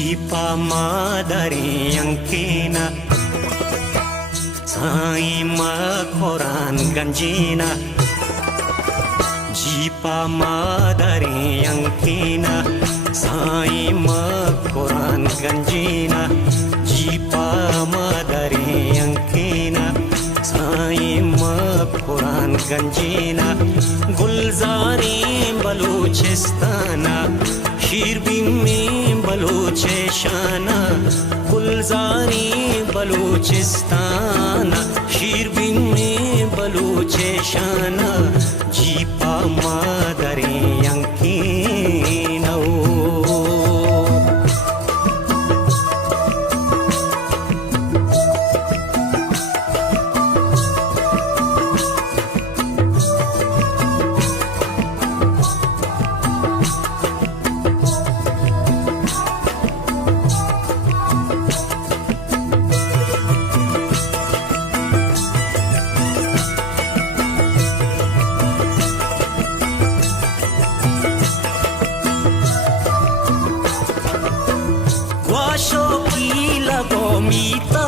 Jipa madare yankena Sai ma Quran ganjina Jipa madare yankena Sai ma Quran ganjina Jipa madare yankena Sai ma Quran ganjina Gulzari Baluchistana Shirbin में बलूचिस्ताना गुलजारी बलूचिस्ताना शिरबिन में बलूचिस्ताना जीपा मादरे यंकीनो Mita